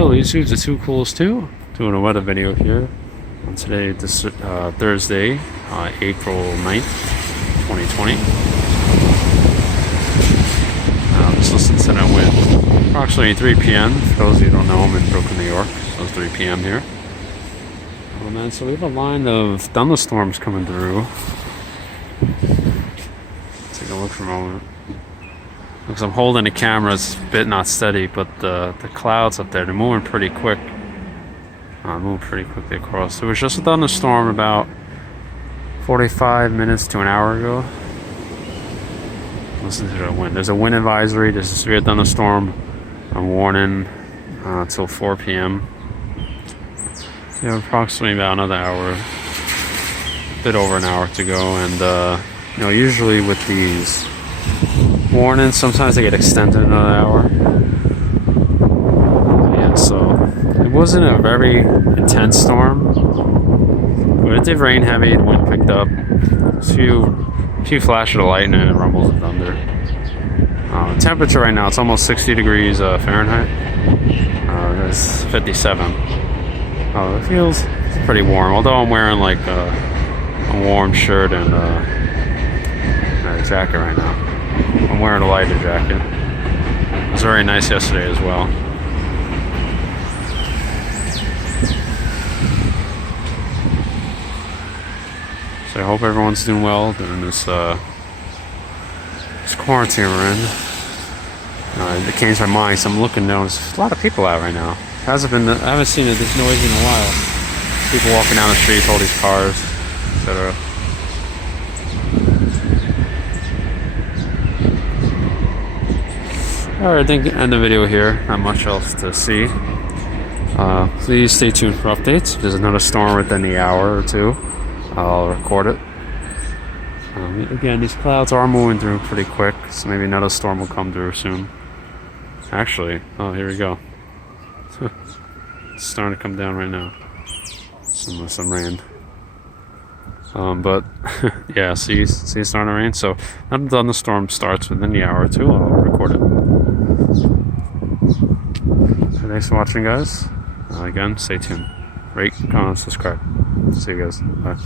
Hello YouTube, the Two Coolest 2, doing a weather video here on today, this Thursday, April 9th, 2020. Just listen to that wind. Approximately 3 p.m. For those of you who don't know, I'm in Brooklyn, New York, so it's 3 p.m. here. Oh man, so we have a line of thunderstorms coming through. Take a look for a moment. Because I'm holding the camera, it's a bit not steady, but the clouds up there, they're moving pretty quick. Moving pretty quickly across. There was just a thunderstorm about 45 minutes to an hour ago. Listen to the wind. There's a wind advisory, there's a severe thunderstorm. I'm warning until 4 p.m. So you have approximately about another hour, a bit over an hour to go. And you know, usually with these warnings, sometimes they get extended another hour. Yeah, so it wasn't a very intense storm, but it did rain heavy. The wind picked up. A few flashes of lightning and rumbles of thunder. The temperature right now, it's almost 60 degrees Fahrenheit. It's 57. It feels pretty warm, although I'm wearing like a warm shirt and a jacket right now. I'm wearing a lighter jacket. It was very nice yesterday as well. So I hope everyone's doing well during this quarantine we're in. It came to my mind, so I'm looking now. There's a lot of people out right now. I haven't seen this noise in a while. People walking down the streets, all these cars, etc. Alright, I think end the video here. Not much else to see. Please stay tuned for updates. If there's another storm within the hour or two, I'll record it. Again, these clouds are moving through pretty quick, so maybe another storm will come through soon. Actually, oh, here we go. It's starting to come down right now. Some rain. But yeah, see it's starting to rain. So another thunderstorm starts within the hour or two. I'll record it. So thanks for watching, guys. Again, stay tuned. Rate, comment, subscribe. See you guys. Bye.